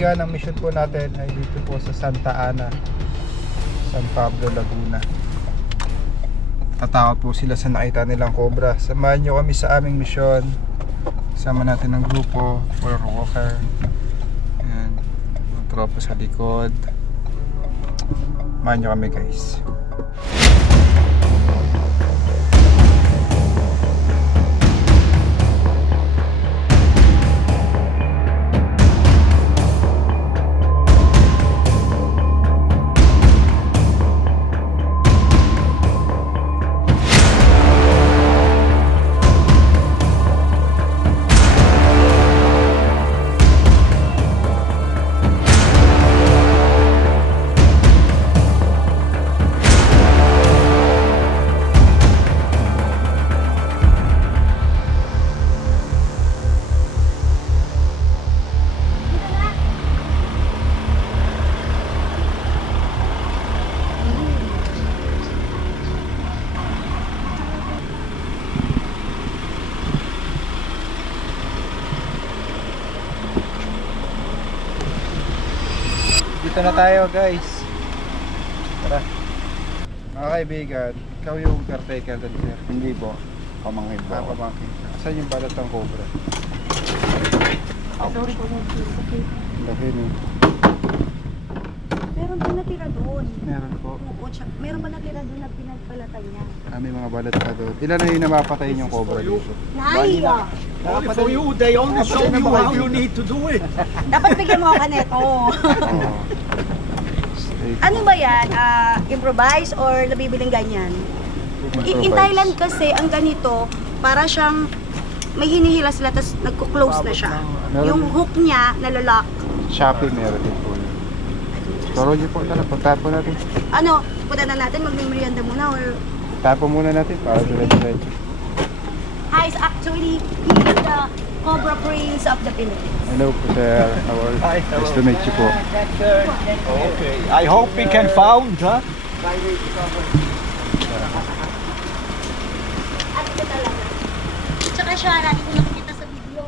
kaibigan, ang mission po natin ay dito po sa Santa Ana, San Pablo, Laguna. Tatakot po sila sa nakita nilang cobra. Samahan nyo kami sa aming mission. Kasama natin ang grupo for walker. Ayan, mga tropa sa likod. Samahan nyo kami guys. Dito na tayo guys. Tara. Mga kaibigan, ikaw yung caretaker doon sir? Hindi po. Pamangkin po. Pamangkin. Saan yung balat ng cobra? Sorry po, Laki no. meron ba natira doon? Meron po. Oo, meron ba natira doon na pinagpalatan niya? May mga balat pa doon. Ilan na yung napapatayin yung cobra dito? Nay! Only for you, they only show you how you need to do it. Dapat bigyan mo ako neto. Ano ba yan? Improvise or nabibiling ganyan? In Thailand kasi, ang ganito, para siyang may hinihila sila tapos nagko-close na siya. Yung hook niya, nalalock. Shopee meron din po yun. Turo niyo po, tara, puntahan po natin. Ano, punta na natin, mag-merienda muna or... Tapo muna natin para diretso. Hi, it's actually, he is the Cobra Prince of the Philippines. Hello po sir. How are you? Hi, hello. Nice to meet you po. Okay, I hope we can found, huh? At ito talaga. Tsaka siya, lagi ko nakikita sa video.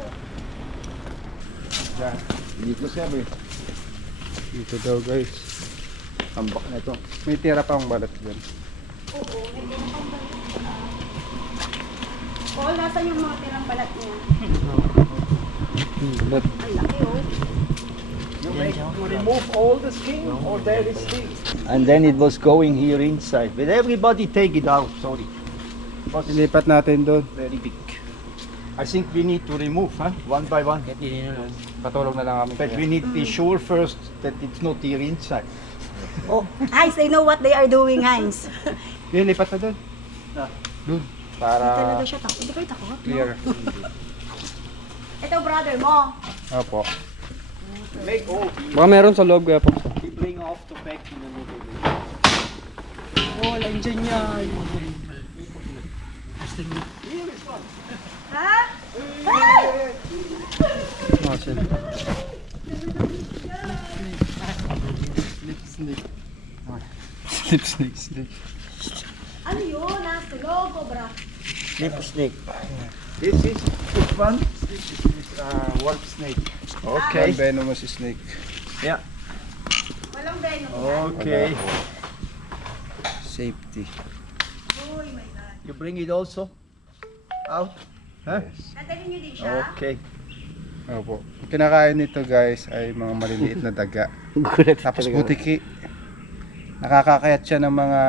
Diyan. Dito sir eh. Dito daw guys. Tambak na ito. May tira pa ang balat dyan. Oo, may tinapang balat. Oo, nasan yung mga tirang balat niya? Balat. Ang laki oh. You remove all the skin or there is still? And then it was going here inside. But everybody take it out, sorry. Ilipat natin doon. Very big. I think we need to remove, huh? One by one. Patulong na lang kami. But we need to be sure first that it's not here inside. Oh, Heinz, they know what they are doing, Heinz. Ilipat na doon. Ah. Doon. Hindi Para talaga siya takot. Hindi kayo takot? clear. Ito, brother mo. Opo. Make all. Baka meron sa loob kaya po. We bring off the back in a little bit. Oh, nandiyan niya. Ha? Muscle. Slip snake. Ano yun? Nasa loob, cobra. Snip snake. This is which one? Wolf snake. Okay. Venomous snake. Yeah. Walang venom. Okay. Safety. Uy, my God. You bring it also out? Huh? Nadalhin niyo din siya? Okay. Opo. Ang kinakain nito guys ay mga maliliit na daga. Tapos butiki. Nakakakayat siya ng mga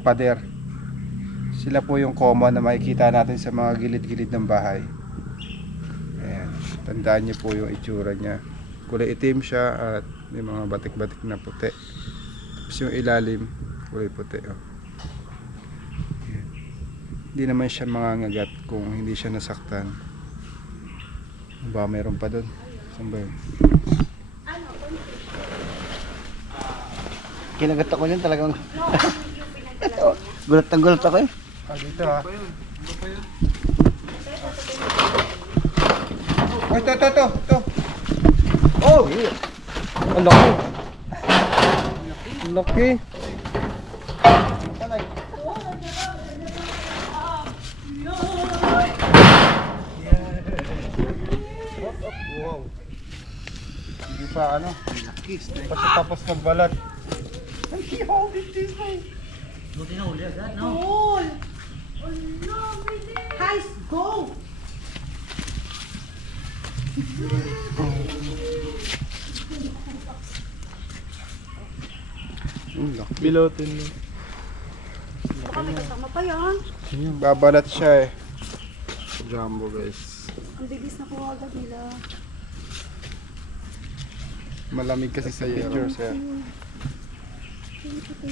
pader. Sila po yung common na makikita natin sa mga gilid-gilid ng bahay. Ayan. Tandaan niyo po yung itsura niya. Kulay itim siya at may mga batik-batik na puti. Tapos yung ilalim, kulay puti. Oh. Ayan. Hindi naman siya mangangagat kung hindi siya nasaktan. Ba, meron pa doon. Saan ba yun? Kinagat ako niyan talagang. No, yung pinagdala niya. Gulat na gulat ako eh. Dito ha. Oh, ito. Oh! Ang laki. Ang laki. sa ano. Hindi pa siya tapos magbalat. Cool! Guys, go! Bilotin mo. Baka may kasama pa yan. Babalat siya eh. Jumbo guys. Ang bilis na po agad nila. Malamig kasi sa pictures eh.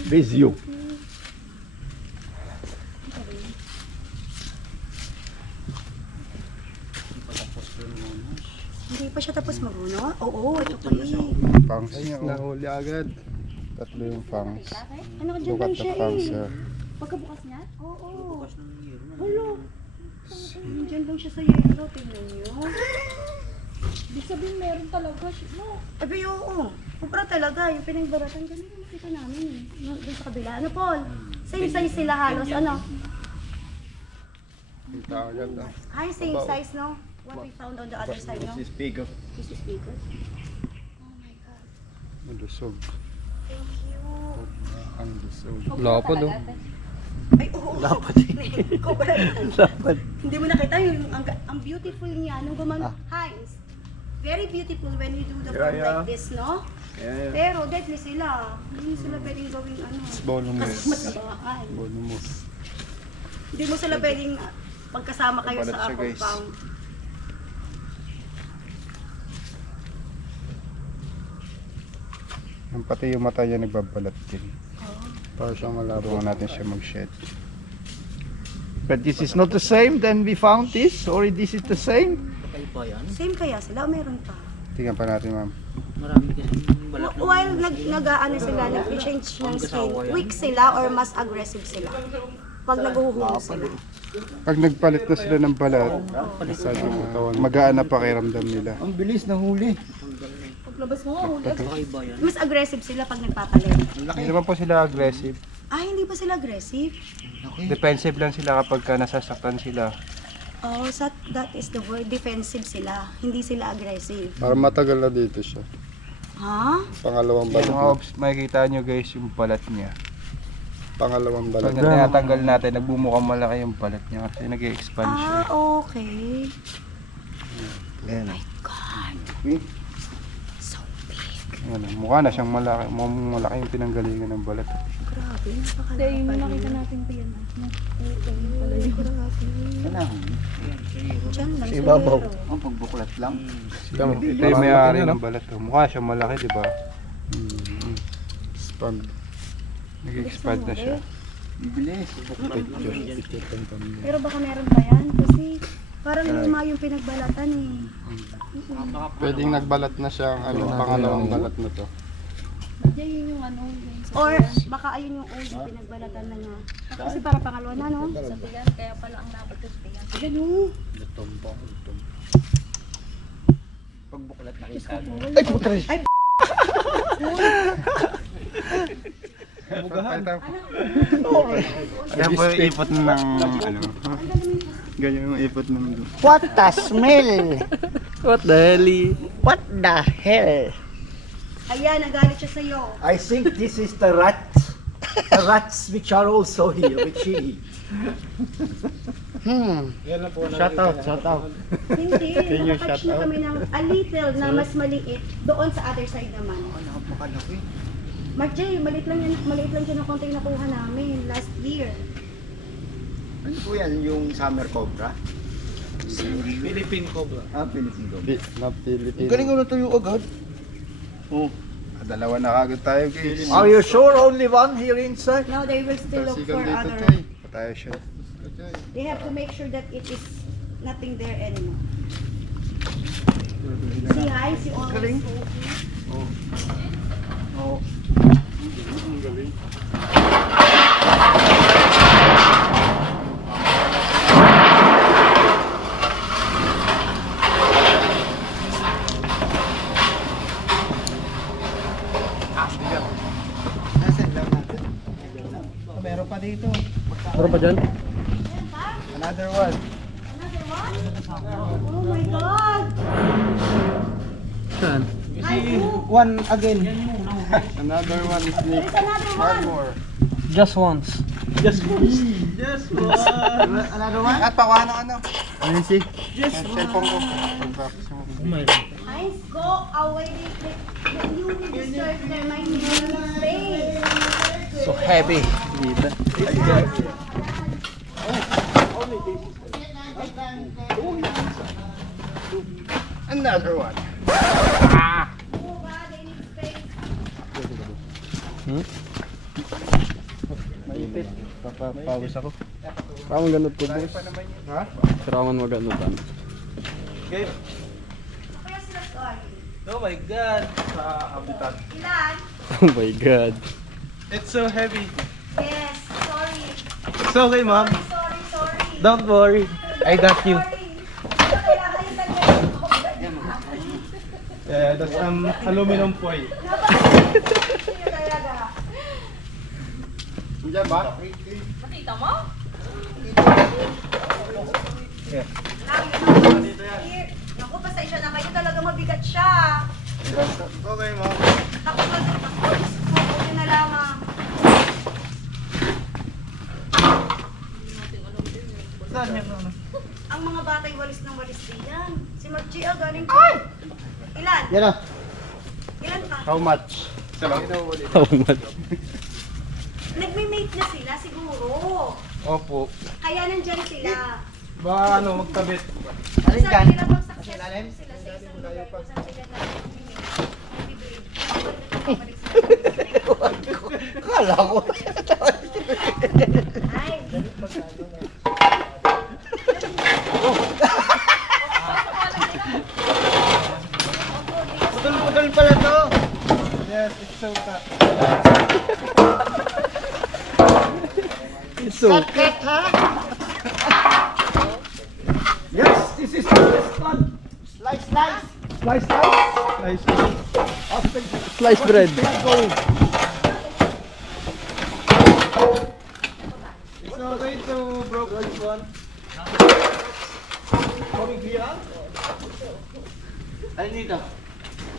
Bezyo. Hindi pa siya tapos maguno? Oo, ito pa eh. Fangs niya. Nahuli agad. Tatlo yung fangs. Ano ka dyan Look lang at the siya fangs eh. sir. Pagkabukas niya? Oo. Hulo. Diyan lang siya sa yellow. Tingnan niyo. Ibig sabihin meron talaga siya. No. Abi, oo. Kupra talaga. Yung pinagbaratan ganun yung nakita namin eh. Doon sa kabila. Ano, Paul? Same size sila halos. Ano? Kita agad ah. Hi, same size, no? What we found on the other side, no? This is bigger. This is bigger. Oh my God. Malusog. Thank you. Ang lusog. Lapad oh. Ay, oo. Lapad Cobra. Lapad. Hindi mo nakita yung ang beautiful niya nung gumano. Heinz. Very beautiful when you do the form like this, no? Yeah. Pero deadly sila. Hindi sila pwedeng gawing ano. Bonus. Kasi masabakan. Bonus. Hindi mo sila pwedeng pagkasama kayo Balat sa siya, guys. compound. Yung pati yung mata niya nagbabalat din. Para siyang malabo natin siya mag-shed. But this is not the same than we found this, or this is the same? Same kaya sila o meron pa? Tingnan pa natin ma'am. While nag-ano sila, nag-change ng skin, weak sila or mas aggressive sila? Pag naguhulog sila. Pag nagpalit na sila ng balat, massage yung katawan, magaan na pakiramdam nila. Ang bilis na huli. Paglabas mo nga, huli. Mas aggressive sila pag nagpapalit. Hindi naman po sila aggressive. Ah, hindi pa sila aggressive? Defensive lang sila kapag nasasaktan sila. Oh, that is the word. Defensive sila. Hindi sila aggressive. Para matagal na dito siya. Ha? Pangalawang balat. Makikita nyo guys yung balat niya. Pangalawang balat. Pag tinatanggal natin, nagbumukhang malaki yung balat niya kasi nag-expand siya. Ah, okay. Ayan. God. So big. Ano, mukha na siyang malaki, malaki yung pinanggalingan ng balat. Grabe, Hindi, yun yung nakita natin pa yan. Pala yun. Ano? Diyan lang Sa sa ibabaw. yero. Ang pagbuklat lang. Ito yung may-ari ng balat. Mukha siyang malaki, di ba? Expand. Nag-expand na siya. Ang bilis. Pero baka meron pa yan kasi parang luma yung pinagbalatan eh. Pwedeng nagbalat na siya ang pangalawang balat na to. Diyan yun yung ano, yung sa Or baka ayun yung old yung pinagbalatan na niya. Kasi para pangalawa na, no? tiyan, kaya pala ang dapat yung tiyan. Ganun. Pagbuklat na kita. Ay, puta rin. Ay, Yan po yung ipot ng ano. Ganyan yung ipot ng What the smell? What the hell? What the hell? ayan, nagalit siya sa'yo. I think this is the rats. The rats which are also here, which she eat. Shout out. Hindi, Can you nakatouch shout na out? kami ng a little na mas maliit doon sa other side naman. Napakalaki. Mark J, maliit lang siya ng konti yung nakuha namin last year. Ano po yan, yung summer cobra? Philippine Cobra. Ah, Philippine cobra. na Philippines. Galing ko na tuyo agad. Oh. Dalawa na kagad tayo guys. Are you sure only one here inside? Now they will still look for dito other. tayo. Tayo siya. They have to make sure that it is nothing there anymore. See, hi, si always Oh. Meron pa dito. Meron pa dyan? Another one. Oh my God! Saan? Hi, one again. Another one is the There's another one one. more. Just once. Another one? At pakuha ng ano? Ano si? Cellphone ko. Pag-practice mo. Heinz, go away. You will disturb my space. So heavy. Another one. Oh, God, they need space. Maipit. Papawis ako. Parang ganun po, boss. Ha? Karaman mo ganun ba? Kaya sila sorry. Oh my god. Sa habitat. Ilan? Oh my god. It's so heavy. Yes, sorry. It's okay, ma'am. Sorry. Don't worry. I got you. Sorry. Kailangan yung tagyan ko. Yeah, that's aluminum foil. Napakasaya talaga. Diyan ba? Nakita mo? Yeah. Here. Naku, pasensya na kayo. Talaga mabigat siya. Okay, ma'am. Tapos mabuti na lamang. Ang mga batay walis ng walis din yan. Si Margie, galing ko. Ilan? Yan o. Ilan pa? How much? Isa lang. How much? Nagme-mate na sila siguro. Opo. Kaya nandyan sila. Ba ano, magtabit. Sabi nila pag successful sila sa isang lugar kung saan sila nag-breed. Kala ko. Ay. Pudol-pudol pala to. Yes, it's so tough. It's so... Cut, ha? Yes, this is the best one. Slice, slice. Slice, slice. Sliced bread. Go. It's okay to broke this one. Coming here? Ano dito?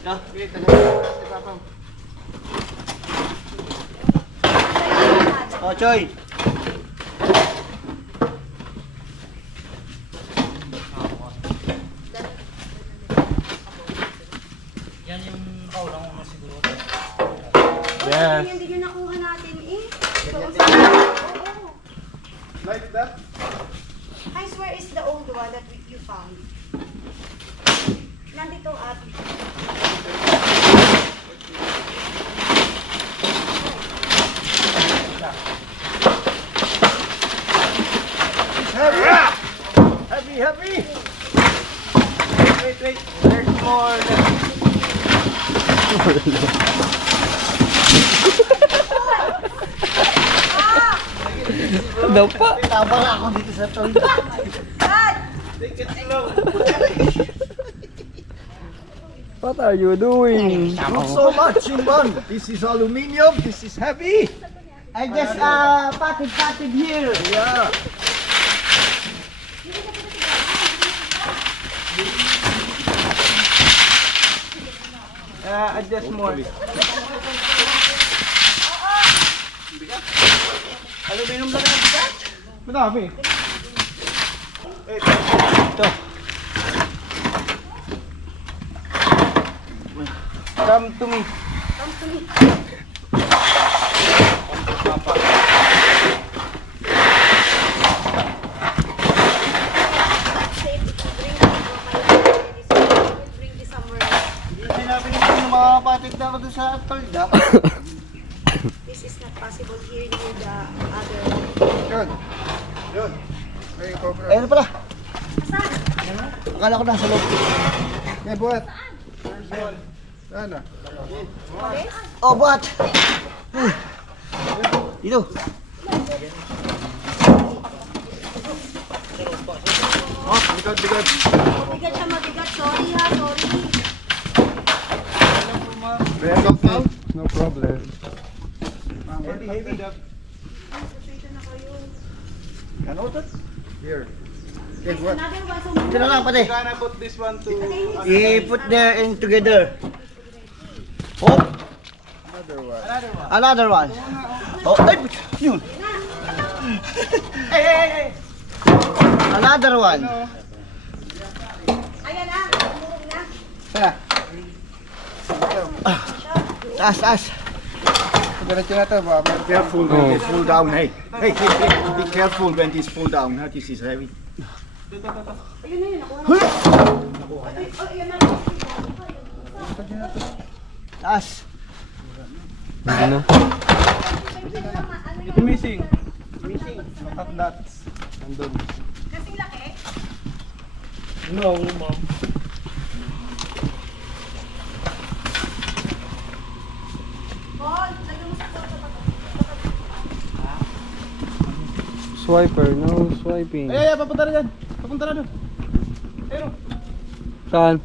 No? Oh, Choy. Yes. Hindi yun nakuha natin eh. Oo. Like that? I swear is the old one that you found. Nandito ate. Heavy, heavy. Wait. There's more. Daw pa. Tabang ako dito sa toy. God! What are you doing? Not so much, Simban. This is aluminium. This is heavy. I just patted here. Yeah. Adjust more. Aluminum lang ang bigat. Madami. Ito. Come to me. Come to me. Safe to bring bring this somewhere. Hindi namin yung mga patid na ako doon sa tol. Dapat. This is not possible here near the other. Yun. Yun. May cobra. Ayun pala. Saan? Akala ko nasa loob. Yan, buhat. Sana. Oh, buhat. Dito. Oh, bigat. Mabigat siya, mabigat. Sorry ha, sorry. Very okay. No problem. Heavy. Pasensya na kayo. Ano ito? Here. Okay, There's what? another one. So, Ito na lang pati. Gonna put this one to... I-put there and together. Oh, Another one. another one. Oh, ay, yun. Another one. Ayan na, bumurong na. Sana. Taas, taas. Diretso na to. Baka Careful when it's full down. Hey, hey, hey, hey. Be careful when it's full down. Huh? This is heavy. Ayun na yun, nakuha na. Ayun na. Taas. Ano? missing. At nuts. Nandun. Kasing laki. No, ma'am. Paul, lagyan mo sa Swiper, no swiping. Ay, papunta na dyan. Papunta na doon. Saan?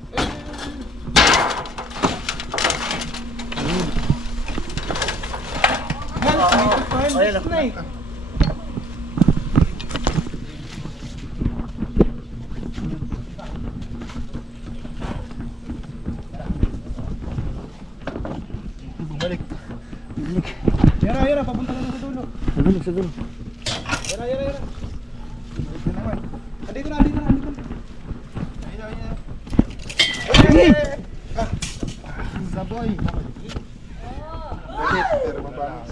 Balik. Yara, papunta na sa dulo. Ano sa dulo? Yara. Balik na naman. Andito na. Ayun na. Saboy. Bakit? Pero mabangas.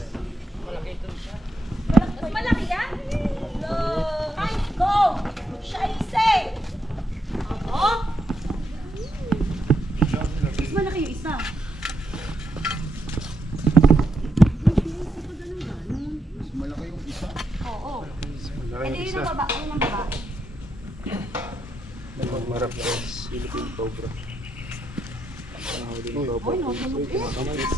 Mas malaki yan? Nice, go! Shaise! Oo? Mas malaki yung isa. Mas malaki yung isa. Oo. Malaki Hindi yung yun isa. ang baba. Yun ang baba. Magmarap guys. Philippine Cobra. Ay, nahulog eh.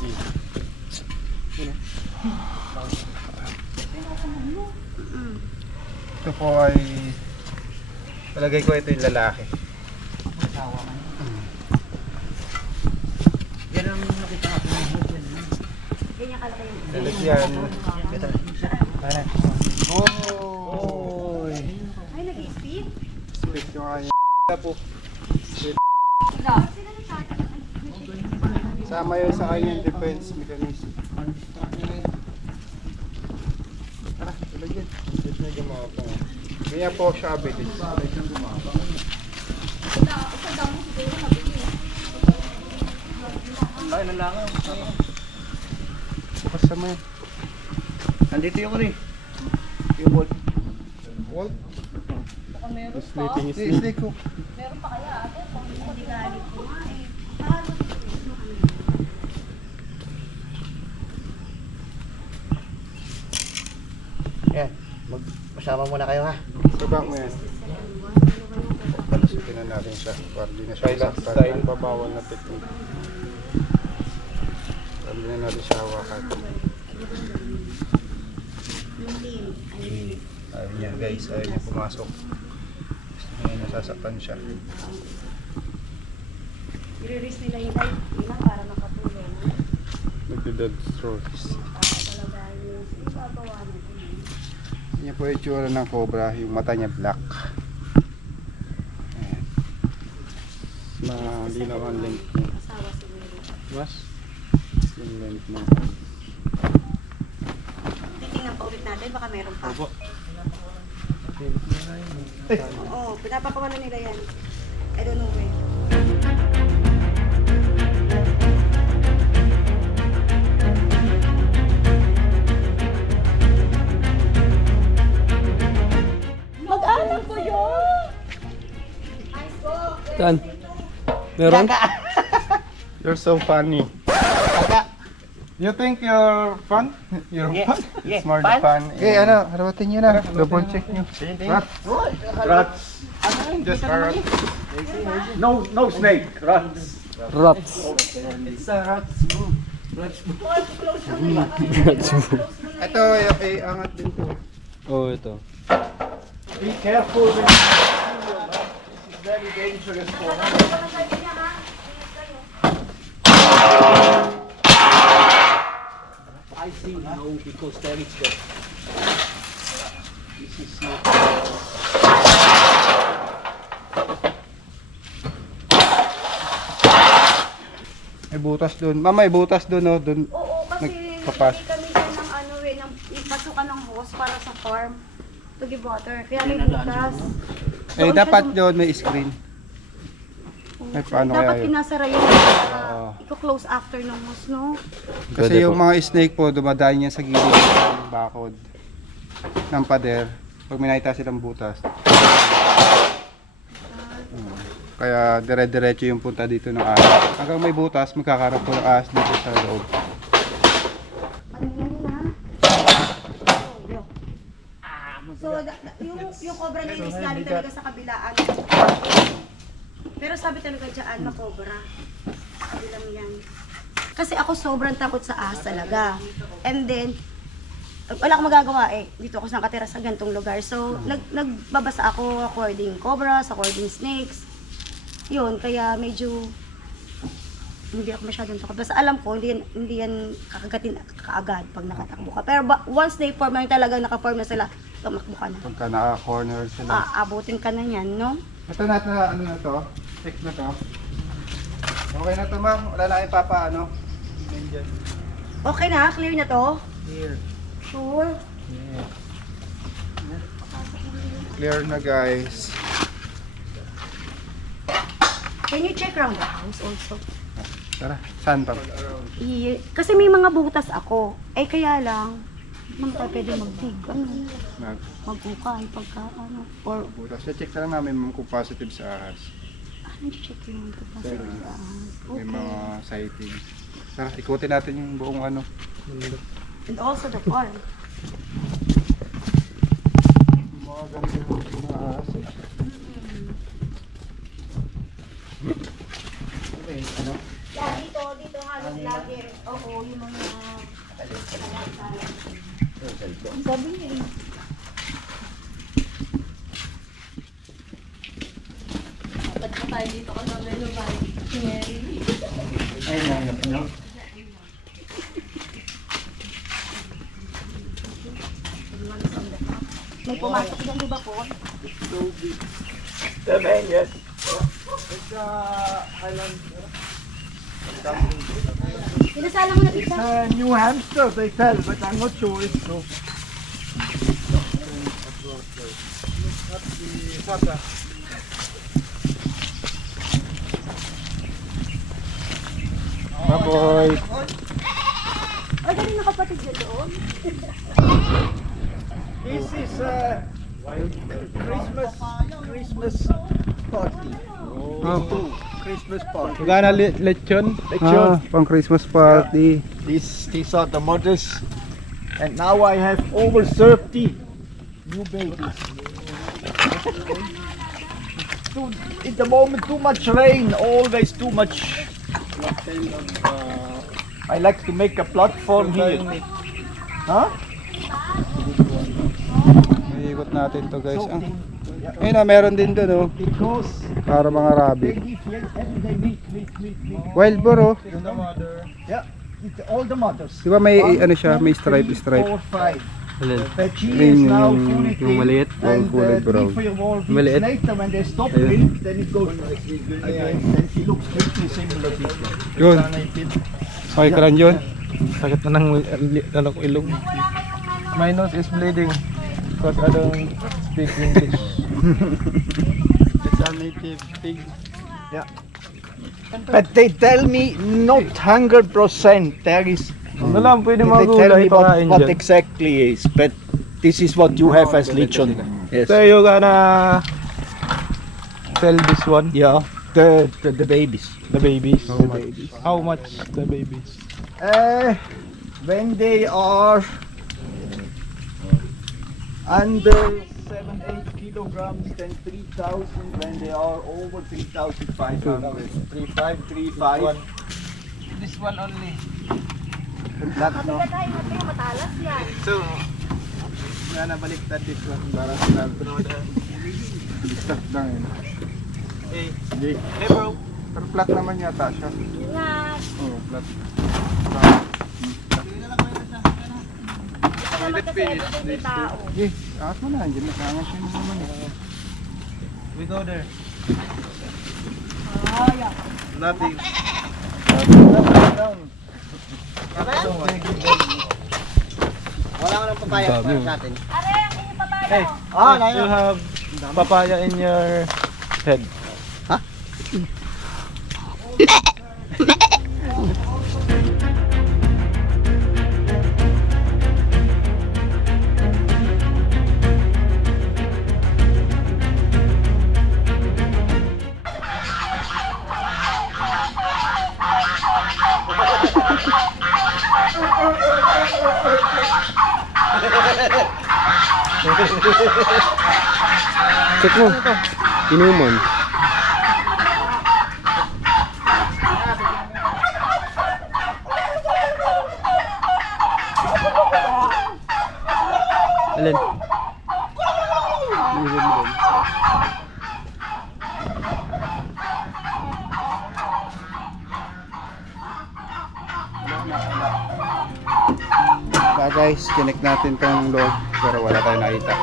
Ito po ay palagay ko ito yung lalaki. Ganyan kalaki yung isa. Lalagyan. Oh! Ay, nag-i-speed? Split yung kanya. Po. Sama yun sa kanyang defense mechanism. Tara, lalagyan. Medyo makapang. Ganyan po siya abilis. Ay, nalangaw. Bukas sama yun. Nandito yung rin. Yung ball. Walt? Sleeping is Snake hook. Meron pa kaya ate? Kung hindi galit ko nga eh. Yan. Masama muna kayo ha. Sabak mo yan. Palusutin na natin siya. Para di na siya saktan. Ang babawal na technique. Para di na natin siya hawakan. Ayaw niya guys. Ayaw niya pumasok. Gusto niya nasasaktan siya. I-release nila yung light nila para makatulong. Nagdadad strokes. Talaga yung ibagawa natin. Yan po yung itsura ng cobra. Yung mata niya black. Ayan. Malinaw ang length niya. Asawa siguro. Mas? Yung length niya. Titingnan pa ulit natin, baka meron pa. Oo, pinapapawala nila yan. I don't know where. Mag-anak ko yun! Saan? Meron? You're so funny. You think you're fun? You're fun? yeah, It's more fun? fun. Okay, ano, harawatin nyo na. Double check nyo. Rats. Rats. Just rats. No snake. Rats. Rats. It's a rats. Ito, okay, angat din po. Oh, ito. Be careful when you This is very dangerous for her. I think no, because there is the. This is not. May butas doon. May butas doon, no? Doon. Oo, kasi Nagpapas. naglagay kami dyan ng ano eh, ng pasukan ng hose para sa farm to give water. Kaya may butas. Eh, Doon siya dapat doon may screen. Ay, paano dapat kaya yun? pinasara yun para Oo. i-close after ng hose, no? Kasi Pwede yung po. mga snake po, dumadaan yan sa gilid ng bakod ng pader. Pag may nakita silang butas. Kaya dire-diretso yung punta dito ng ahas. Hanggang may butas, magkakaroon po ng ahas dito sa loob. Ano yan ha? So, yung cobra na yun is galing talaga sa kabilaan. Pero sabi talaga dyan, makobra. Kabilang yan. Kasi ako sobrang takot sa ahas talaga. And then, wala akong magagawa eh. Dito ako nakatira sa gantong lugar. So, nagbabasa ako according cobras, according snakes. Yun, kaya medyo hindi ako masyadong takot. Basta alam ko, hindi yan kakagatin kaagad pag nakatakbo ka. Pero once they form, yung talagang naka-form na sila, tumakbo ka na. Pagka naka-corner sila. Abutin ka na yan, no? Ito na, ano na to? Check na to. Okay na to, ma'am. Wala na kayong papa, ano? Okay na, clear na to? Clear. Sure. Clear na, guys. Can you check around the house also? Tara, saan pa? Kasi may mga butas ako. Eh kaya lang, naman tayo pwede mag-dig. Ano? Magkukay pagka ano. Or, Butas. Check na lang namin ma'am kung positive sa ahas. ano check yung kapasa? May mga sightings. Tara, ikutin natin yung buong ano. And also the farm. Mga ganito yung mga ahas eh. Okay, ano? Yeah, dito halos lagi. Oo, yung mga... Sabi niya eh. Dapat pa tayo dito ka sa Melobay. May pumasok dyan, di ba po? The man, yes. Pinasala mo na It's dito. a New Hampshire, they tell, but I'm not sure it's true. Baboy! Ay, galing na kapatid dyan doon. This is Christmas party. Oh. Christmas party. Magana lechon? Pang Christmas party. These are the mothers, and now I have over 30 new babies. In the moment, too much rain, always too much. I like to make a platform here. Huh? Iikot natin to guys. Ayun na, meron din doon oh. Because Para mga they rabbit. live here every day, meat. Wild boar oh. Yeah, all the mothers. Di ba may 1, ano siya, may 2, stripe. 3, 4, 5. Alin? But she Yung- is now yung- fully yung clean, maliit, and fully brown. 3 or 4 weeks Maliit. later when they stop Ayun. milk, then it goes again. Then she looks pretty similar to it. Yun. Okay ka lang yun. Sakit na ng ilong. My nose is bleeding because I don't speak English. It's a native pig. But they tell me not 100%. There is. Ano lang, pwede They mga tell gulay me what pakain dyan. exactly is, but this is what you have as lechon. Yes. So you gonna sell this one? Yeah. The babies. The babies? How much? How much the babies? When they are under 7-8 kilograms, then 3,000. When they are over 3,500, 3,535. This one only. That no. Tayo natin, matalas yan. So, Nga nabaliktad this one. Para sa stop lang yun. hey bro. Pero flat naman yata siya. Ingat. Oo, flat. Ito naman kasi everyday may tao. Eh, angat mo na. Hindi nakangas yun naman eh. We go there. Ah, yeah. Nothing. Wala ka ng papaya Dami. para sa atin. Hey, Ah, you have papaya in your head. Check mo. Inuman. Alin? Inuman mo din. Guys, connect natin tong loob pero wala tayong nakita.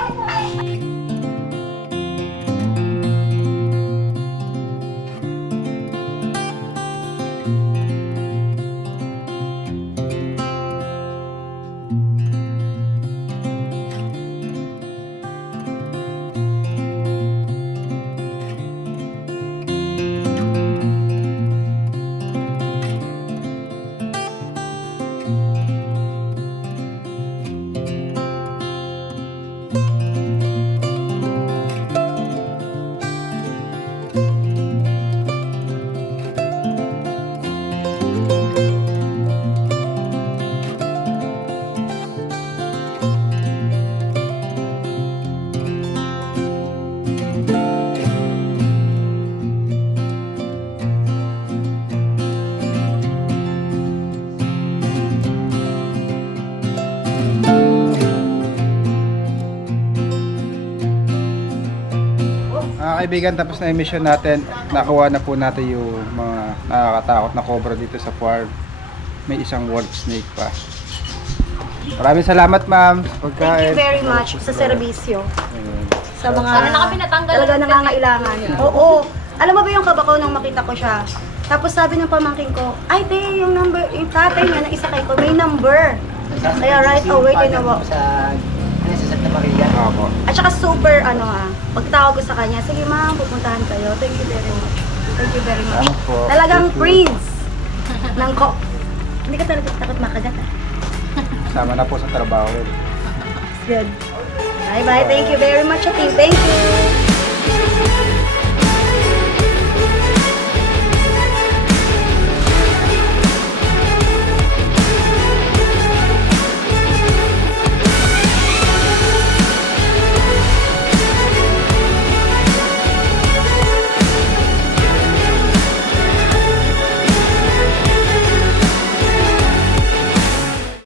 Mga kaibigan, tapos na yung mission natin. Nakuha na po natin yung mga nakakatakot na cobra dito sa farm. May isang wolf snake pa. Maraming salamat, ma'am, sa pagkain. Thank you very much sa serbisyo. Ayun. Sa mga talaga nangangailangan. Oo. Alam mo ba yung kabako nung makita ko siya? Tapos sabi ng pamangkin ko, ay te, yung number, yung tatay niya na isakay ko, may number. Kaya right away tinawa. Sa Santa Maria. Ako. At saka super, pagtawag ko sa kanya, sige ma'am, pupuntahan kayo. Thank you very much. Thank you very much. Salamat po. Talagang Thank you. prince ng Hindi ka talaga takot makagat Sama na po sa trabaho. Good. Bye-bye. Thank you very much, Ating. Thank you.